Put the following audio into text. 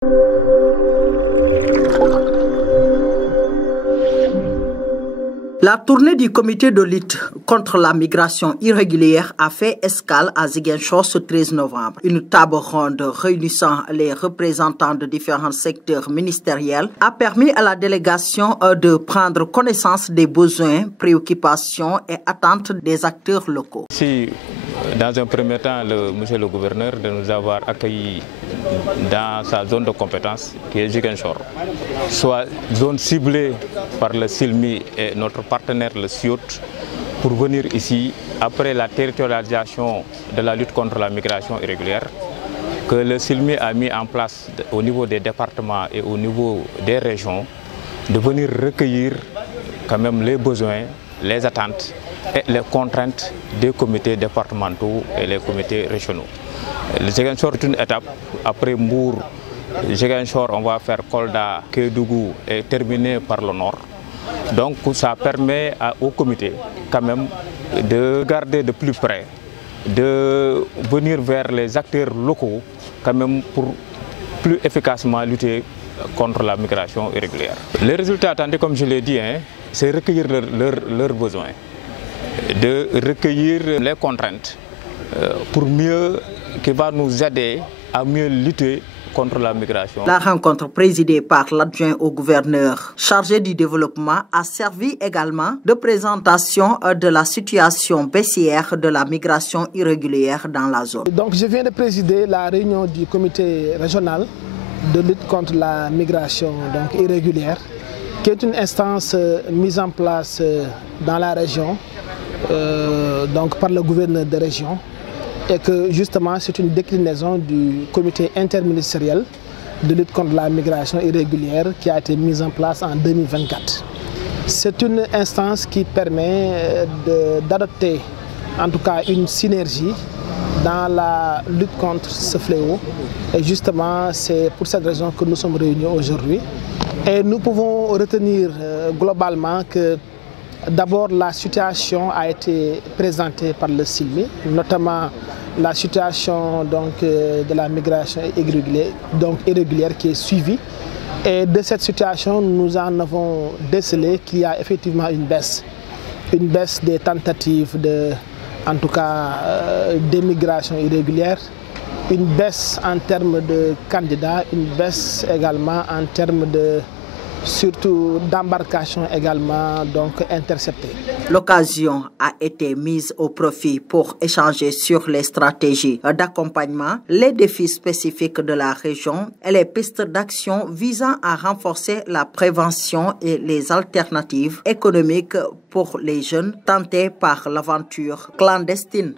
La tournée du comité de lutte contre la migration irrégulière a fait escale à Ziguinchor ce 13 novembre. Une table ronde réunissant les représentants de différents secteurs ministériels a permis à la délégation de prendre connaissance des besoins, préoccupations et attentes des acteurs locaux. Si, dans un premier temps, monsieur le gouverneur de nous avoir accueillis dans sa zone de compétence qui est Ziguinchor, soit zone ciblée par le SILMI et notre partenaire le SIOT pour venir ici après la territorialisation de la lutte contre la migration irrégulière que le SILMI a mis en place au niveau des départements et au niveau des régions, de venir recueillir quand même les besoins, les attentes et les contraintes des comités départementaux et les comités régionaux. Le Ziguinchor est une étape. Après Mbour, Ziguinchor, on va faire Kolda, Kédougou et terminer par le nord. Donc ça permet au comité quand même de garder de plus près, de venir vers les acteurs locaux quand même pour plus efficacement lutter contre la migration irrégulière. Les résultats attendus, comme je l'ai dit, c'est recueillir leurs besoins, de recueillir les contraintes pour mieux, qui va nous aider à mieux lutter contre la migration. La rencontre présidée par l'adjoint au gouverneur chargé du développement a servi également de présentation de la situation baissière de la migration irrégulière dans la zone. Donc je viens de présider la réunion du comité régional de lutte contre la migration irrégulière, qui est une instance mise en place dans la région par le gouverneur de région, et que justement c'est une déclinaison du comité interministériel de lutte contre la migration irrégulière qui a été mise en place en 2024. C'est une instance qui permet d'adopter en tout cas une synergie dans la lutte contre ce fléau, et justement c'est pour cette raison que nous sommes réunis aujourd'hui. Et nous pouvons retenir globalement que d'abord la situation a été présentée par le SILMI, notamment la situation de la migration irrégulière qui est suivie. Et de cette situation, nous en avons décelé qu'il y a effectivement une baisse des tentatives d'émigration irrégulière, une baisse en termes de candidats, une baisse également en termes surtout d'embarcation également interceptées. L'occasion a été mise au profit pour échanger sur les stratégies d'accompagnement, les défis spécifiques de la région et les pistes d'action visant à renforcer la prévention et les alternatives économiques pour les jeunes tentés par l'aventure clandestine.